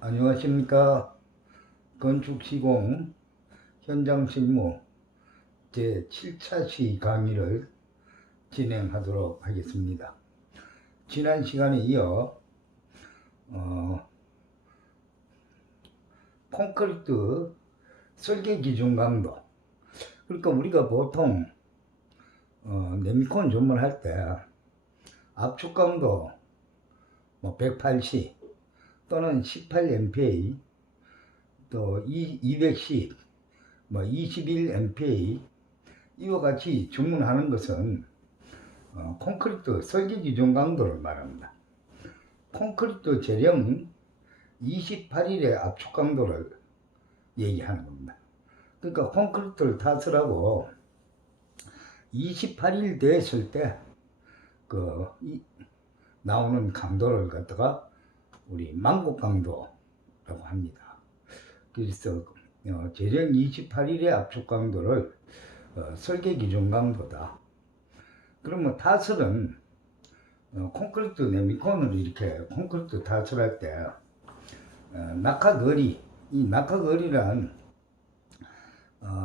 안녕하십니까. 건축시공 현장실무 제7차 시 강의를 진행하도록 하겠습니다. 지난 시간에 이어 콘크리트 설계 기준 강도, 그러니까 우리가 보통 네미콘 주문할 때 압축 강도 180 또는 18MPa 또 210 21MPa 이와 같이 주문하는 것은 콘크리트 설계 기준 강도를 말합니다. 콘크리트 재령 28일의 압축 강도를 얘기하는 겁니다. 그러니까 콘크리트를 타설하고 28일 됐을 때 나오는 강도를 갖다가 우리 만곡 강도라고 합니다. 그래서 재령 28일의 압축 강도를 설계 기준 강도다. 그러면 타설은 콘크리트 네미콘을 이렇게 콘크리트 타설할 때 낙하거리, 이 낙하거리란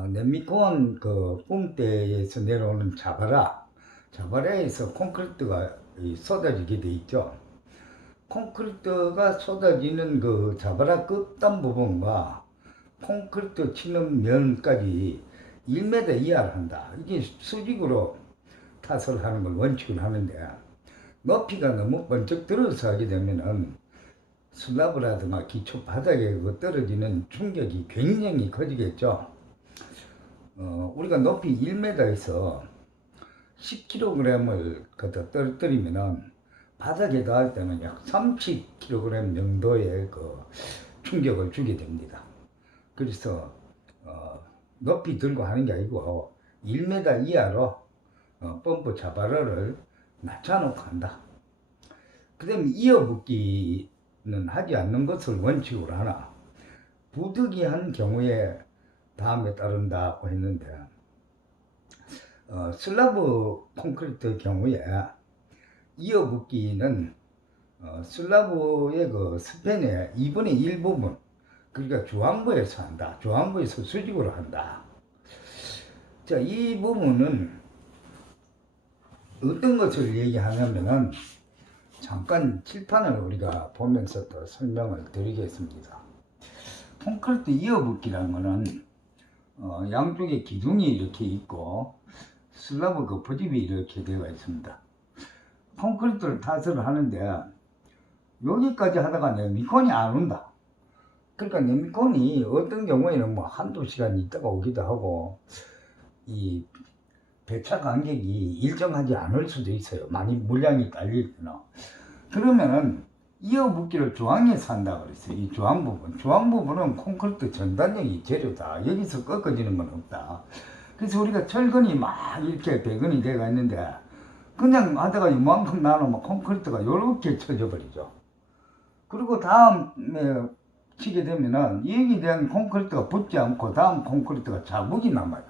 네미콘 뿜대에서 내려오는 자바라에서 콘크리트가 쏟아지게 돼 있죠. 콘크리트가 쏟아지는 그 자바라 끝단 부분과 콘크리트 치는 면까지 1m 이하를 한다. 이게 수직으로 타설하는 걸 원칙을 하는데, 높이가 너무 번쩍 들어서 하게 되면은 슬라브라든가 기초 바닥에 떨어지는 충격이 굉장히 커지겠죠. 우리가 높이 1m에서 10kg을 갖다 떨어뜨리면은 바닥에 닿을 때는 약 30kg 정도의 충격을 주게 됩니다. 그래서 높이 들고 하는 게 아니고 1m 이하로 펌프 자바라를 낮춰놓고 한다. 그 다음에 이어붙기는 하지 않는 것을 원칙으로 하나, 부득이한 경우에 다음에 따른다고 했는데, 슬라브 콘크리트 경우에 이어붙기는 슬라브의 스팬의 2분의 1 부분, 그러니까 주황부에서 한다. 주황부에서 수직으로 한다. 자, 이 부분은 어떤 것을 얘기하냐면은 잠깐 칠판을 우리가 보면서 또 설명을 드리겠습니다. 콘크리트 이어붙기라는 거는 양쪽에 기둥이 이렇게 있고 슬라브 포집이 이렇게 되어 있습니다. 콘크리트를 타설을 하는데 여기까지 하다가 네미콘이 안 온다. 그러니까 네미콘이 어떤 경우에는 한두 시간 있다가 오기도 하고, 이 배차 간격이 일정하지 않을 수도 있어요. 많이 물량이 딸리거나. 그러면은 이어붙기를 중앙에서 한다 그랬어요. 이 중앙 부분은 콘크리트 전단력이 재료다. 여기서 꺾어지는 건 없다. 그래서 우리가 철근이 막 이렇게 배근이 돼가 있는데 그냥 하다가 이만큼 나누면 콘크리트가 이렇게 쳐져 버리죠. 그리고 다음에 치게 되면은 여기에 대한 콘크리트가 붙지 않고 다음 콘크리트가 자국이 남아요.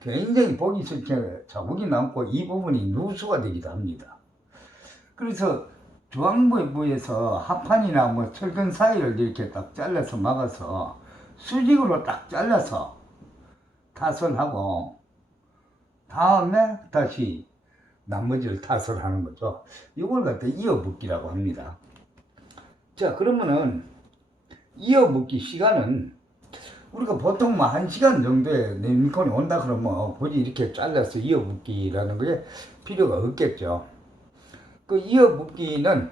굉장히 보기 싫게 자국이 남고 이 부분이 누수가 되기도 합니다. 그래서 중앙부에서 합판이나 철근 사이를 이렇게 딱 잘라서 막아서 수직으로 딱 잘라서 타설하고 다음에 다시 나머지를 타설하는 거죠. 이걸 갖다 이어붙기라고 합니다. 자, 그러면은 이어붙기 시간은 우리가 보통 1시간 정도에 네미콘이 온다 그러면 굳이 이렇게 잘라서 이어붙기라는 게 필요가 없겠죠. 그 이어붙기는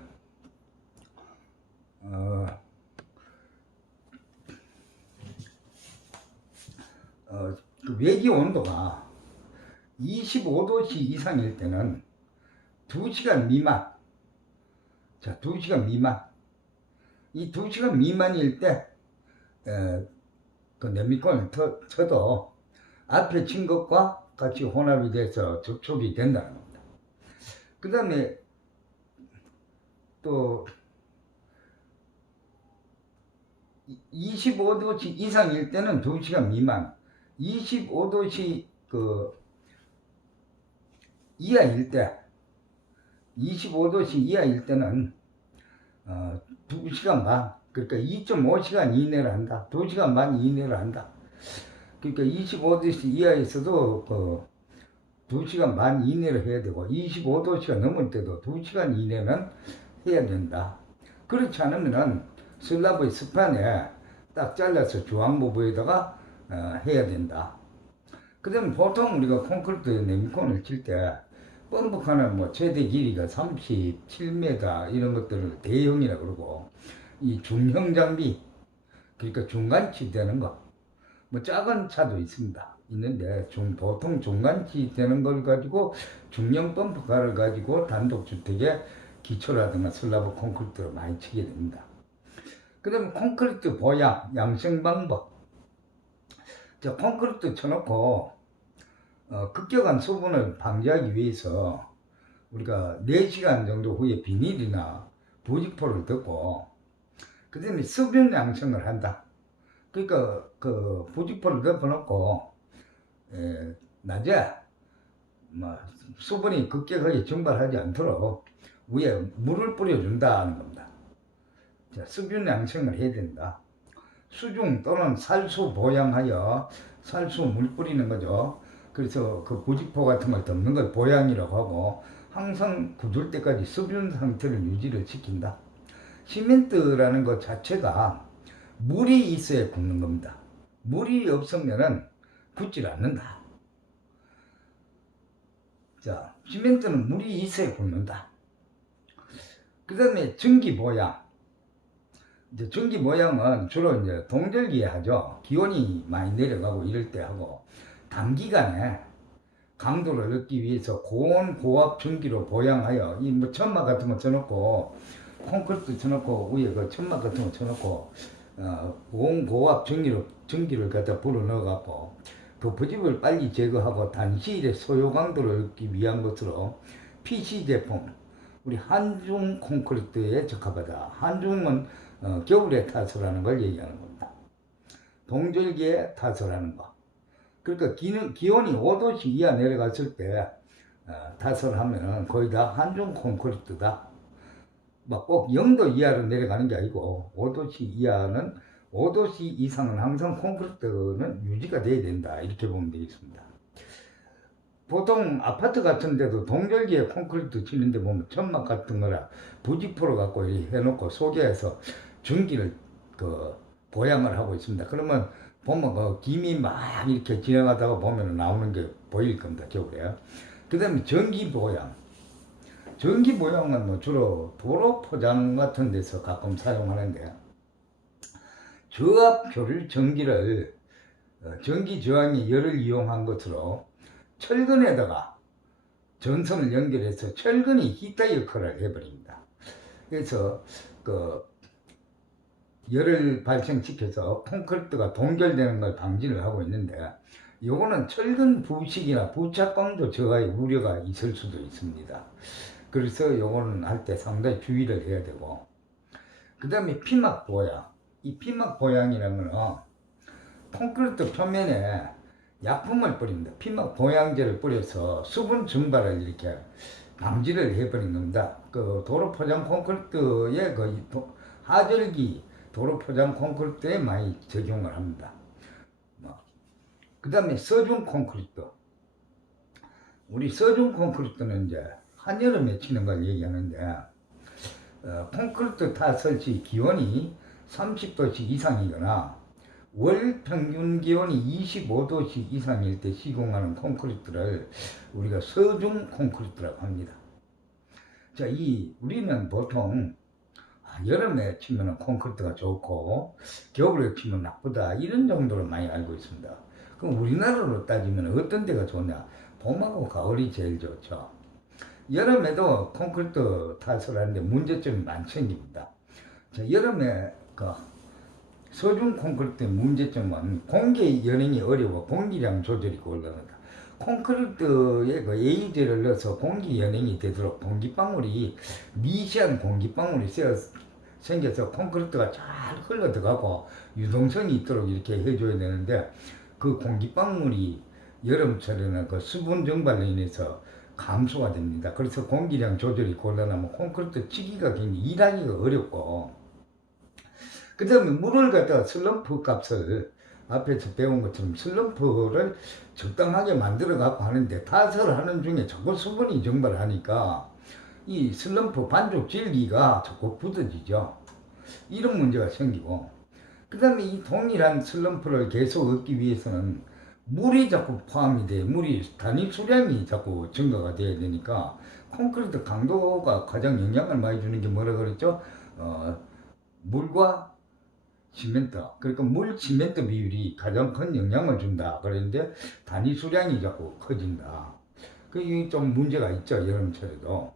그 외기 온도가 25도씨 이상일 때는 2시간 미만. 자, 2시간 미만. 이 2시간 미만일 때 그 네미콘을 쳐도 앞에 친 것과 같이 혼합이 돼서 접촉이 된다는 겁니다. 그 다음에 또 25도씨 이상일 때는 2시간 미만, 25도씨 이하일 때, 25도씨 이하일 때는 2시간 반, 그러니까 2.5시간 이내를 한다. 2시간 반 이내를 한다. 그러니까 25도씨 이하에서도 2시간 반 이내를 해야 되고 25도씨가 넘을 때도 2시간 이내는 해야 된다. 그렇지 않으면은 슬라브의 스판에 딱 잘라서 주황부부에다가 해야 된다. 그 다음에 보통 우리가 콘크리트 네미콘을 칠 때 뻔뻑하는 뭐 최대 길이가 37m 이런 것들을 대형이라 그러고 이 중형 장비 그러니까 중간치 되는 거 뭐 작은 차도 있는데 보통 중간치 되는 걸 가지고 중형 펌프카를 가지고 단독주택에 기초라든가 슬라브 콘크리트를 많이 치게 됩니다. 그 다음에 콘크리트 보양, 양성 방법. 자, 콘크리트 쳐놓고 급격한 수분을 방지하기 위해서 우리가 4시간 정도 후에 비닐이나 부직포를 덮고 그 다음에 수분 양성을 한다. 그러니까 그 부직포를 덮어놓고 낮에 뭐 수분이 급격하게 증발하지 않도록 위에 물을 뿌려준다는 겁니다. 자, 수분 양성을 해야 된다. 수중 또는 살수 보양하여 살수 물 뿌리는 거죠. 그래서 그 부직포 같은 걸 덮는 걸 보양이라고 하고 항상 굳을 때까지 수분 상태를 유지를 시킨다. 시멘트라는 것 자체가 물이 있어야 굳는 겁니다. 물이 없으면은 굳질 않는다. 자, 시멘트는 물이 있어야 굳는다. 그 다음에 전기 보양. 이제 전기 모양은 주로 이제 동절기에 하죠. 기온이 많이 내려가고 이럴 때 하고 단기간에 강도를 얻기 위해서 고온 고압 전기로 보양하여 이 뭐 천막 같은 거 쳐놓고 콘크리트 쳐놓고 위에 그 천막 같은 거 쳐놓고 고온 고압 전기를 갖다 불어 넣어갖고 그 부집을 빨리 제거하고 단시일에 소요 강도를 얻기 위한 것으로 PC 제품 우리 한중 콘크리트에 적합하다. 한중은 겨울에 타설하는 걸 얘기하는 겁니다. 동절기에 타설하는 거. 그러니까 기온이 5도씨 이하 내려갔을 때 타설하면은 거의 다 한중 콘크리트다. 막 꼭 0도 이하로 내려가는 게 아니고 5도씨 이하는 5도씨 이상은 항상 콘크리트는 유지가 돼야 된다. 이렇게 보면 되겠습니다. 보통 아파트 같은 데도 동절기에 콘크리트 치는데 보면 천막 같은 거라 부직포로 갖고 해놓고 속에서 전기를 보양을 하고 있습니다. 그러면 보면 그 김이 막 이렇게 지나가다가 보면 나오는 게 보일 겁니다. 겨울에. 그 다음에 전기 보양. 전기 보양은 뭐 주로 도로 포장 같은 데서 가끔 사용하는데 저압 교류 전기를 전기 저항의 열을 이용한 것으로 철근에다가 전선을 연결해서 철근이 히터 역할을 해버립니다. 그래서 열을 발생시켜서 콘크리트가 동결되는 걸 방지를 하고 있는데 요거는 철근 부식이나 부착광도 저하의 우려가 있을 수도 있습니다. 그래서 요거는 할 때 상당히 주의를 해야 되고 그 다음에 피막 보양. 이 피막 보양이라는 거는 콘크리트 표면에 약품을 뿌립니다. 피막 보양제를 뿌려서 수분 증발을 이렇게 방지를 해버린 겁니다. 그 도로 포장 콘크리트의 하절기 도로 포장 콘크리트에 많이 적용을 합니다. 그 다음에 서중 콘크리트. 우리 서중 콘크리트는 이제 한여름에 치는 걸 얘기하는데 콘크리트 타설시 기온이 30도씨 이상이거나 월 평균 기온이 25도씨 이상일 때 시공하는 콘크리트를 우리가 서중 콘크리트라고 합니다. 자, 우리는 보통 여름에 치면 콘크리트가 좋고 겨울에 치면 나쁘다 이런 정도로 많이 알고 있습니다. 그럼 우리나라로 따지면 어떤 데가 좋냐? 봄하고 가을이 제일 좋죠. 여름에도 콘크리트 타설하는데 문제점이 많이 생깁니다. 자, 여름에 서중 콘크리트의 문제점은 공기 연행이 어려워 공기량 조절이 곤란하다. 콘크리트에 에이제를 넣어서 공기 연행이 되도록 미세한 공기방울이 생겨서 콘크리트가 잘 흘러 들어가고 유동성이 있도록 이렇게 해줘야 되는데 그 공기방울이 여름철에는 그 수분 증발로 인해서 감소가 됩니다. 그래서 공기량 조절이 곤란하면 콘크리트 치기가 굉장히 일하기가 어렵고 그 다음에 물을 갖다가 슬럼프 값을 앞에서 배운 것처럼 슬럼프를 적당하게 만들어 갖고 하는데 타설을 하는 중에 자꾸 수분이 증발하니까 이 슬럼프 반죽 질기가 자꾸 굳어지죠. 이런 문제가 생기고, 그 다음에 이 동일한 슬럼프를 계속 얻기 위해서는 물이 자꾸 포함이 돼. 물이 단위 수량이 자꾸 증가가 돼야 되니까 콘크리트 강도가 가장 영향을 많이 주는 게 뭐라 그랬죠? 물과 시멘트. 그러니까 물 시멘트 비율이 가장 큰 영향을 준다 그랬는데 단위 수량이 자꾸 커진다. 그게 좀 문제가 있죠, 여름철에도.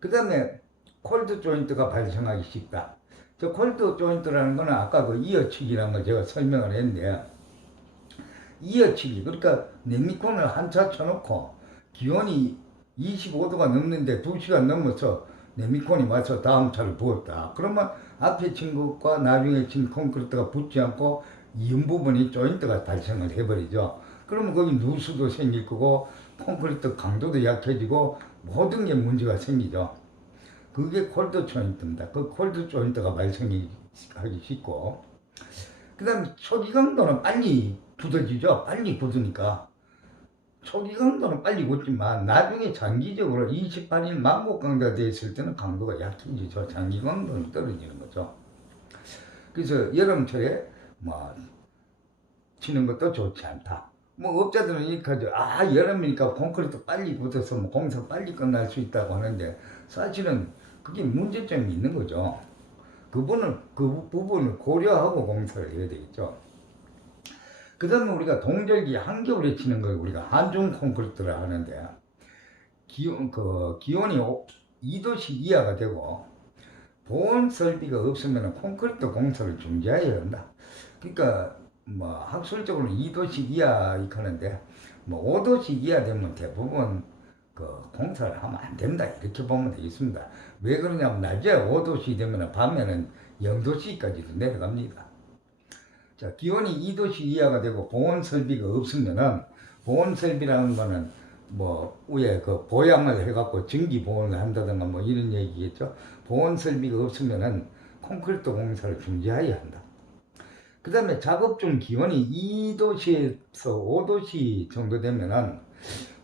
그 다음에 콜드 조인트가 발생하기 쉽다. 저 콜드 조인트라는 거는 아까 그 이어치기라는 걸 제가 설명을 했는데, 이어치기, 그러니까 냉미콘을 한 차 쳐놓고 기온이 25도가 넘는데 2시간 넘어서 냉미콘이 와서 다음 차를 부었다. 그러면 앞에 친 것과 나중에 친 콘크리트가 붙지 않고 이음 부분이 조인트가 발생을 해버리죠. 그러면 거기 누수도 생길 거고 콘크리트 강도도 약해지고 모든 게 문제가 생기죠. 그게 콜드 조인트입니다. 그 콜드 조인트가 발생하기 쉽고, 그 다음에 초기 강도는 빨리 굳어지죠. 빨리 굳으니까. 초기 강도는 빨리 굳지만 나중에 장기적으로 28일 만곡 강도가 됐을 때는 강도가 약해지죠. 장기 강도는 떨어지는 거죠. 그래서 여름철에 뭐 치는 것도 좋지 않다. 뭐 업자들은 이렇게 하죠. 여름이니까 콘크리트 빨리 굳어서 뭐 공사 빨리 끝날 수 있다고 하는데 사실은 그게 문제점이 있는 거죠. 그 부분을 고려하고 공사를 해야 되겠죠. 그 다음에 우리가 동절기 한겨울에 치는 걸 우리가 한중 콘크리트라 하는데, 기온이 2도씨 이하가 되고 보온 설비가 없으면 콘크리트 공사를 중지해야 한다. 그러니까 뭐 학술적으로는 2도씨 이하 이렇게 하는데, 뭐 5도씨 이하 되면 대부분 공사를 하면 안 된다, 이렇게 보면 되겠습니다. 왜 그러냐면 낮에 5도씨 되면 밤에는 0도씨까지도 내려갑니다. 자, 기온이 2도씨 이하가 되고 보온 설비가 없으면은, 보온 설비라는 거는 뭐 위에 그 보양을 해갖고 전기 보온을 한다든가 뭐 이런 얘기겠죠. 보온 설비가 없으면은 콘크리트 공사를 중지해야 한다. 그 다음에 작업 중 기온이 2도씨에서 5도씨 정도 되면은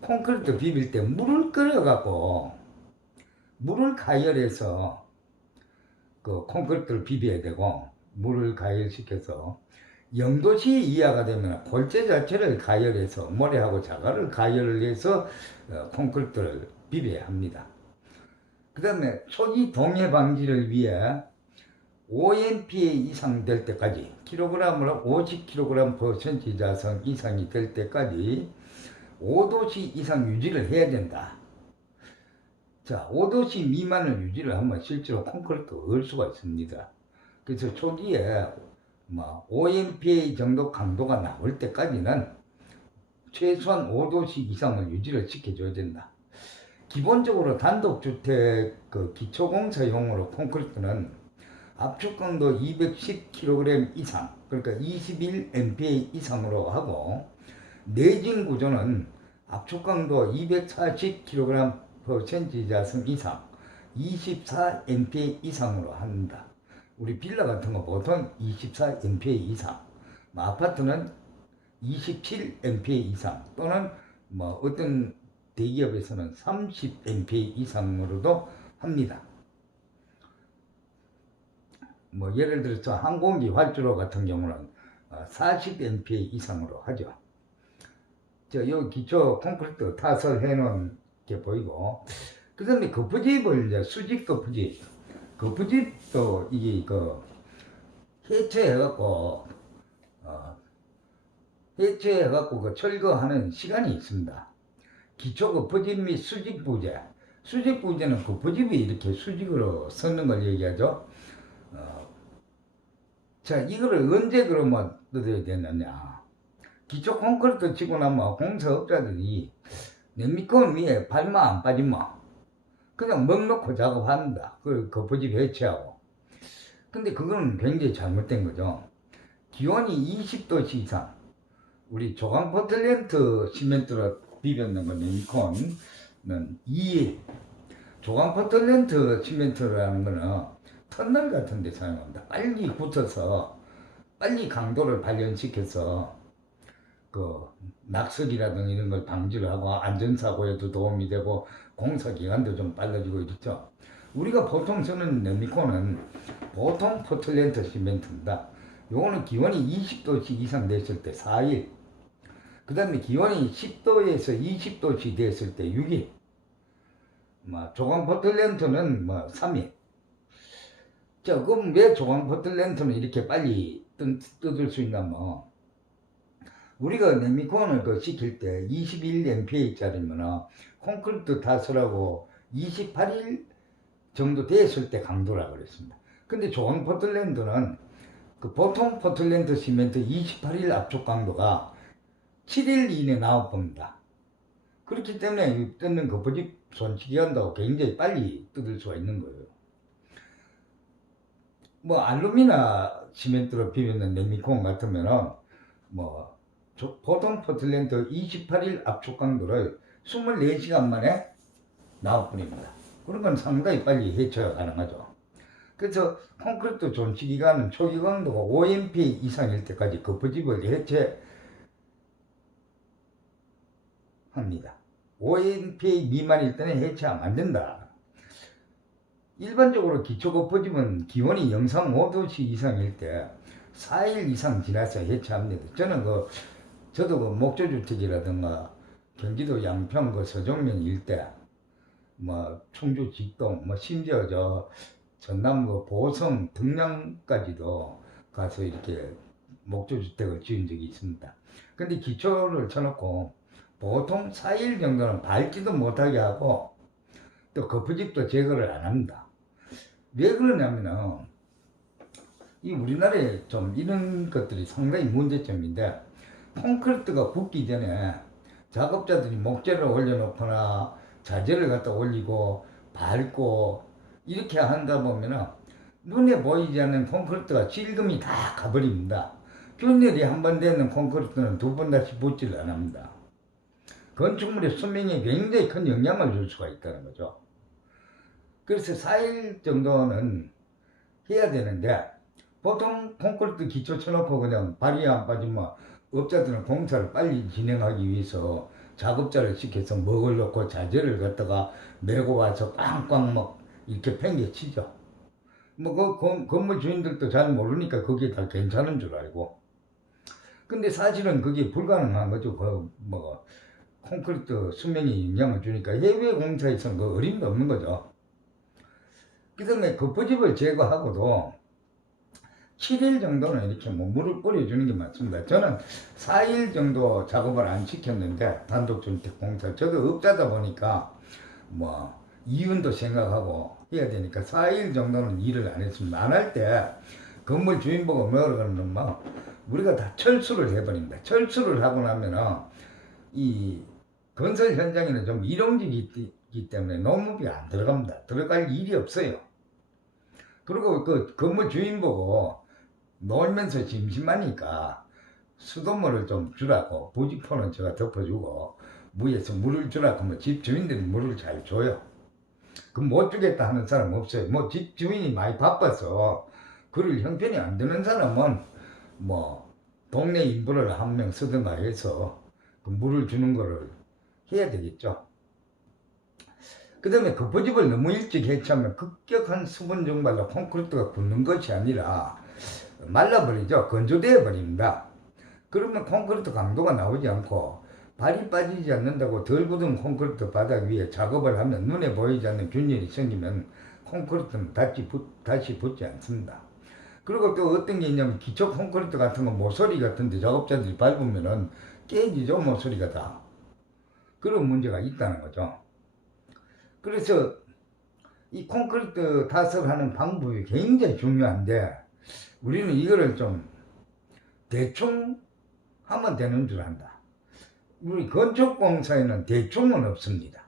콘크리트 비빌 때 물을 끓여갖고 물을 가열해서 그 콘크리트를 비벼야 되고, 물을 가열시켜서 0도씨 이하가 되면 골재 자체를 가열해서 모래하고 자갈을 가열을 해서 콘크리트를 비벼야 합니다. 그 다음에 초기 동해 방지를 위해 OMPA 이상 될 때까지, 킬로그램으로 50kg/cm 자성 이상이 될 때까지 5도씨 이상 유지를 해야 된다. 자, 5도씨 미만을 유지를 하면 실제로 콘크리트 얻을 수가 있습니다. 그래서 초기에 뭐 OMPA 정도 강도가 나올 때까지는 최소한 5도씨 이상을 유지를 시켜줘야 된다. 기본적으로 단독주택 기초공사용으로 콘크리트는 압축 강도 210kg 이상, 그러니까 21MPa 이상으로 하고, 내진 구조는 압축 강도 240kg/cm 자승 이상, 24MPa 이상으로 한다. 우리 빌라 같은 거 보통 24MPa 이상, 뭐 아파트는 27MPa 이상, 또는 뭐 어떤 대기업에서는 30MPa 이상으로도 합니다. 뭐 예를 들어서 항공기 활주로 같은 경우는 40MPa 이상으로 하죠. 여기 기초 콘크리트 타설 해놓은 게 보이고, 그 다음에 거푸집을 이제 수직 거푸집도 이게 해체해갖고 그 철거하는 시간이 있습니다. 기초 거푸집 및 수직 부재. 수직 부재는 거푸집이 이렇게 수직으로 서는 걸 얘기하죠. 자, 이거를 언제 그러면 넣어야 되느냐. 기초 콘크리트 치고 나면 공사업자들이 냉미콘 위에 발마 안 빠지면 그냥 먹 놓고 작업합니다. 그 거푸집 해체하고. 근데 그거는 굉장히 잘못된 거죠. 기온이 20도씨 이상, 우리 조강 포틀랜드 시멘트로 비볐는 거 냉미콘은 2일, 조강 포틀랜드 시멘트라는 거는 터널 같은 데 사용합니다. 빨리 굳어서 빨리 강도를 발현시켜서 그 낙석이라든가 이런 걸 방지를 하고 안전사고에도 도움이 되고 공사 기간도 좀 빨라지고 이렇죠. 우리가 보통 쓰는 네미콘은 보통 포틀랜드 시멘트입니다. 요거는 기온이 20도씨 이상 됐을 때 4일, 그 다음에 기온이 10도에서 20도씨 됐을 때 6일, 조광 포틀랜드는 3일. 자, 그럼 왜 조광 포틀랜드는 이렇게 빨리 뜯을 수 있냐면, 우리가 네미콘을 시킬 때 21MPa짜리면 콘크리트 다스라고 28일 정도 됐을 때 강도라 그랬습니다. 근데 조광 포틀랜드는 그 보통 포틀랜드 시멘트 28일 압축 강도가 7일 이내 나올 겁니다. 그렇기 때문에 뜯는 거푸집 손치기 한다고 굉장히 빨리 뜯을 수가 있는 거예요. 알루미나 시멘트로 비비는 네미콘 같으면은 보통 포틀랜드 28일 압축 강도를 24시간 만에 나올 뿐입니다. 그런 건 상당히 빨리 해쳐야 가능하죠. 그래서 콘크리트 존치 기간은 초기 강도가 5MPa 이상일 때까지 거푸집을 해체합니다. 5MPa 미만일 때는 해체하면 안 된다. 일반적으로 기초 거푸집은 기온이 영상 5도씨 이상일 때 4일 이상 지나서 해체합니다. 저도 목조주택이라든가 경기도 양평 서정면 일대, 충주 직동, 심지어 전남 보성 등량까지도 가서 이렇게 목조주택을 지은 적이 있습니다. 근데 기초를 쳐놓고 보통 4일 정도는 밟지도 못하게 하고 또 거푸집도 제거를 안 합니다. 왜 그러냐면은 이 우리나라에 좀 이런 것들이 상당히 문제점인데, 콘크리트가 굳기 전에 작업자들이 목재를 올려놓거나 자재를 갖다 올리고 밟고 이렇게 한다 보면은 눈에 보이지 않는 콘크리트가 질금이 다 가버립니다. 균열이 한 번 되는 콘크리트는 두 번 다시 붙지를 안 합니다. 건축물의 수명에 굉장히 큰 영향을 줄 수가 있다는 거죠. 그래서 4일 정도는 해야 되는데, 보통 콘크리트 기초 쳐놓고 그냥 발이 안 빠지면 업자들은 공사를 빨리 진행하기 위해서 작업자를 시켜서 먹을 넣고 자재를 갖다가 메고 와서 빵빵 이렇게 팽개치죠. 건물 주인들도 잘 모르니까 그게 다 괜찮은 줄 알고. 근데 사실은 그게 불가능한 거죠. 콘크리트 수명에 영향을 주니까 해외 공사에서는 그 어림도 없는 거죠. 그 다음에 거푸집을 제거하고도 7일 정도는 이렇게 물을 뿌려주는 게 맞습니다. 저는 4일 정도 작업을 안 시켰는데, 단독주택 공사. 저도 업자다 보니까 이윤도 생각하고 해야 되니까 4일 정도는 일을 안 했습니다. 안 할 때 건물 주인 보고 뭐라 그러면 우리가 다 철수를 해버립니다. 철수를 하고 나면은 이 건설 현장에는 좀 일용직이기 때문에 농무비가 안 들어갑니다. 들어갈 일이 없어요. 그리고 그 건물 주인 보고 놀면서 심심하니까 수돗물을 좀 주라고, 부직포는 제가 덮어주고 위에서 물을 주라고 하면 집 주인들이 물을 잘 줘요. 그럼 못 주겠다 하는 사람 없어요. 집 주인이 많이 바빠서 그럴 형편이 안 되는 사람은 동네 인부를 한 명 쓰든가 해서 그 물을 주는 거를 해야 되겠죠. 그 다음에 거푸집을 너무 일찍 해체하면 급격한 수분 증발로 콘크리트가 굳는 것이 아니라 말라버리죠. 건조되어 버립니다. 그러면 콘크리트 강도가 나오지 않고 발이 빠지지 않는다고 덜 굳은 콘크리트 바닥 위에 작업을 하면 눈에 보이지 않는 균열이 생기면 콘크리트는 다시 붙지 않습니다. 그리고 또 어떤 게 있냐면 기초 콘크리트 같은 거 모서리 같은데 작업자들이 밟으면은 깨지죠. 모서리가 다. 그런 문제가 있다는 거죠. 그래서 이 콘크리트 다스하는 방법이 굉장히 중요한데, 우리는 이거를 좀 대충 하면 되는 줄 안다. 우리 건축공사에는 대충은 없습니다.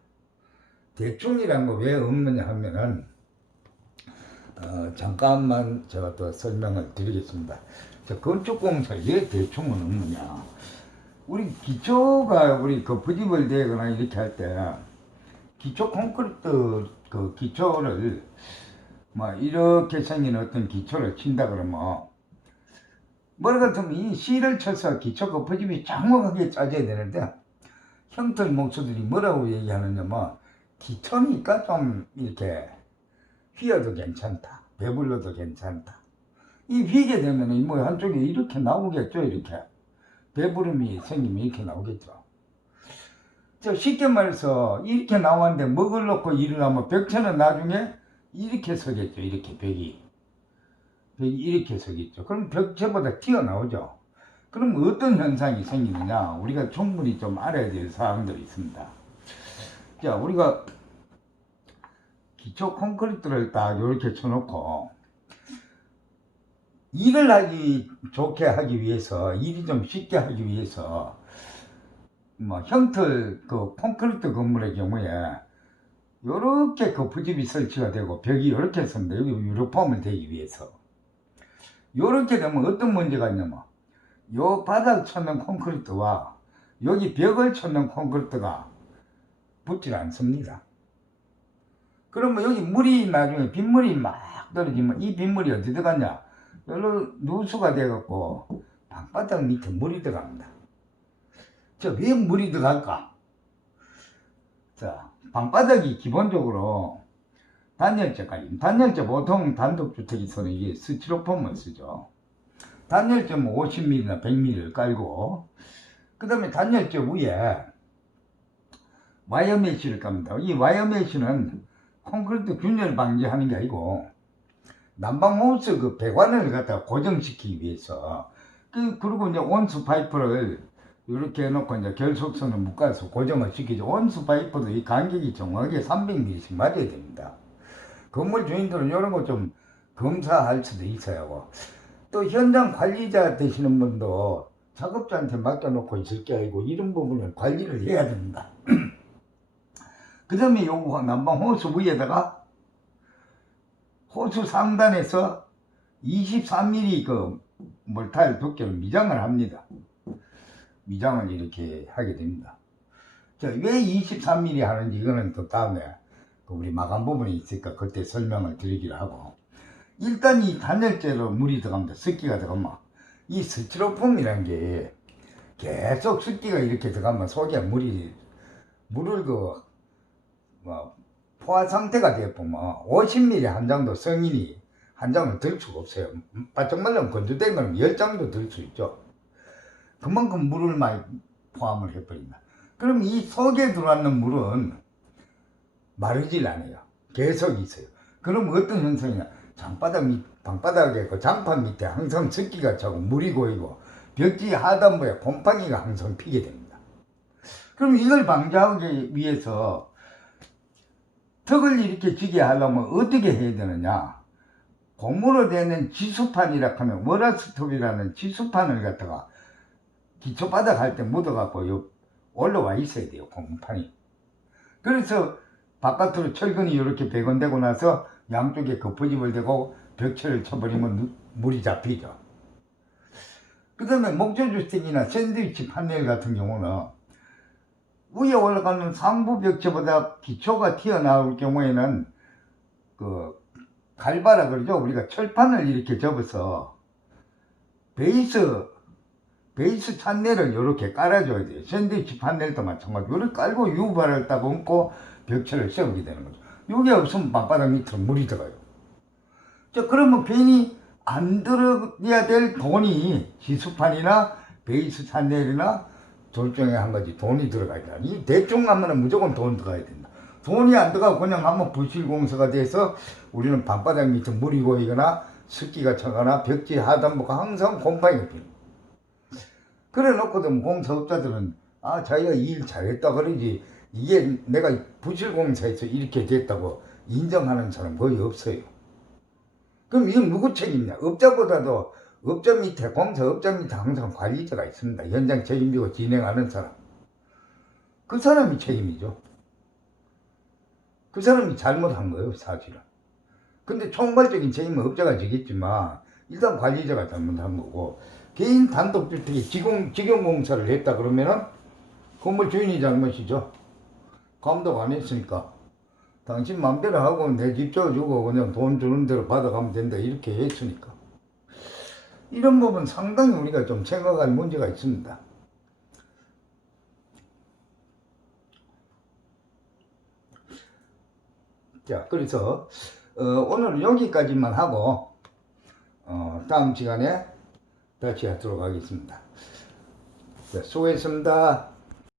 대충이란 거 왜 없느냐 하면은 잠깐만 제가 또 설명을 드리겠습니다. 건축공사에 왜 대충은 없느냐. 우리 기초가 우리 거푸집을 대거나 이렇게 할 때 기초 콘크리트 그 기초를 뭐 이렇게 생긴 어떤 기초를 친다 그러면 뭐 같으면 이 실을 쳐서 기초 거푸집이 정확하게 짜져야 되는데 형들 목수들이 뭐라고 얘기하느냐 뭐 기초니까 좀 이렇게 휘어도 괜찮다, 배불러도 괜찮다. 이 휘게 되면 뭐 한쪽에 이렇게 나오겠죠. 이렇게 배부름이 생기면 이렇게 나오겠죠. 쉽게 말해서 이렇게 나왔는데 먹을 놓고 일어나면 벽체는 나중에 이렇게 서겠죠. 이렇게 벽이 이렇게 서겠죠. 그럼 벽체보다 튀어나오죠. 그럼 어떤 현상이 생기느냐 우리가 충분히 좀 알아야 될 사항들이 있습니다. 자, 우리가 기초 콘크리트를 딱 이렇게 쳐놓고 일을 하기 좋게 하기 위해서, 일이 좀 쉽게 하기 위해서 뭐 형틀 그 콘크리트 건물의 경우에 요렇게 거푸집이 설치가 되고 벽이 이렇게 섭니다. 여기 유로폼을 대기 위해서. 요렇게 되면 어떤 문제가 있냐면 요 바닥 쳐놓은 콘크리트와 여기 벽을 쳐놓은 콘크리트가 붙질 않습니다. 그러면 여기 물이 나중에 빗물이 막 떨어지면 이 빗물이 어디 들어가냐, 여기로 누수가 돼갖고 방바닥 밑에 물이 들어갑니다. 자, 왜 물이 들어갈까? 자, 방바닥이 기본적으로 단열재까지, 단열재 보통 단독주택에서는 이게 스티로폼을 쓰죠. 단열재 뭐 50mm나 100mm를 깔고 그 다음에 단열재 위에 와이어 메쉬를 깝니다. 이 와이어 메쉬는 콘크리트 균열 방지하는 게 아니고 난방호스 그 배관을 갖다 고정시키기 위해서 그리고 이제 온수 파이프를 이렇게 해놓고 이제 결속선을 묶어서 고정을 시키죠. 온수 파이프도 이 간격이 정확하게 300mm씩 맞아야 됩니다. 건물 주인들은 이런 거 좀 검사할 수도 있어야 하고, 또 현장 관리자 되시는 분도 작업자한테 맡겨놓고 있을 게 아니고 이런 부분을 관리를 해야 됩니다. 그 다음에 요거 난방 호수 위에다가 호수 상단에서 23mm 그 몰타일 두께를 미장을 합니다. 미장을 이렇게 하게 됩니다. 자, 왜 23mm 하는지 이거는 또 다음에 우리 마감 부분이 있으니까 그때 설명을 드리기로 하고, 일단 이 단열재로 물이 들어갑니다. 습기가 들어가면 이 스티로폼이라는 게 계속 습기가 이렇게 들어가면 속에 물을 포화 상태가 되어보면 50mm 한 장도 성인이 한 장을 들 수가 없어요. 바짝 말라면 건조된 거는 10장도 들 수 있죠. 그만큼 물을 많이 포함을 해버린다. 그럼 이 속에 들어왔는 물은 마르질 않아요. 계속 있어요. 그럼 어떤 현상이냐, 방바닥에 그 장판 밑에 항상 습기가 차고 물이 고이고 벽지 하단부에 곰팡이가 항상 피게 됩니다. 그럼 이걸 방지하기 위해서 턱을 이렇게 지게 하려면 어떻게 해야 되느냐, 고무로 되는 지수판이라 하면 워라스톱이라는 지수판을 갖다가 기초바닥 할 때 묻어갖고 올라와 있어야 돼요, 고무판이. 그래서 바깥으로 철근이 이렇게 배건되고 나서 양쪽에 거푸집을 대고 벽체를 쳐버리면 물이 잡히죠. 그 다음에 목조주택이나 샌드위치 판넬 같은 경우는 위에 올라가는 상부 벽체보다 기초가 튀어나올 경우에는 그 갈바라 그러죠. 우리가 철판을 이렇게 접어서 베이스 판넬을 이렇게 깔아줘야 돼요. 샌드위치 판넬도 마찬가지로 이렇게 깔고 유발을 딱 얹고 벽체를 세우게 되는 거죠. 이게 없으면 방바닥 밑으로 물이 들어가요. 자, 그러면 괜히 안 들어야 될 돈이 지수판이나 베이스 판넬이나 둘 중에 한 가지 돈이 들어가야 돼. 이 대충 하면 무조건 돈 들어가야 된다. 돈이 안 들어가고 그냥 하면 부실공사가 돼서 우리는 방바닥 밑에 물이 고이거나 습기가 차거나 벽지 하단부가 항상 곰팡이가 핍니다. 그래 놓고도 공사업자들은 자기가 일 잘했다 그러지 이게 내가 부실공사에서 이렇게 됐다고 인정하는 사람 거의 없어요. 그럼 이건 누구 책임이냐? 업자보다도 공사업자 밑에 항상 관리자가 있습니다. 현장 책임지고 진행하는 사람. 그 사람이 책임이죠. 그 사람이 잘못한 거예요, 사실은. 근데 총괄적인 책임은 업자가 지겠지만 일단 관리자가 잘못한 거고, 개인 단독주택에 직영공사를 했다 그러면은 건물 주인이 잘못이죠. 감독 안 했으니까. 당신 맘대로 하고 내 집 줘주고 그냥 돈 주는 대로 받아가면 된다 이렇게 했으니까 이런 부분 상당히 우리가 좀 생각할 문제가 있습니다. 자, 그래서 오늘 여기까지만 하고 다음 시간에 다시 하도록 하겠습니다. 자, 수고했습니다.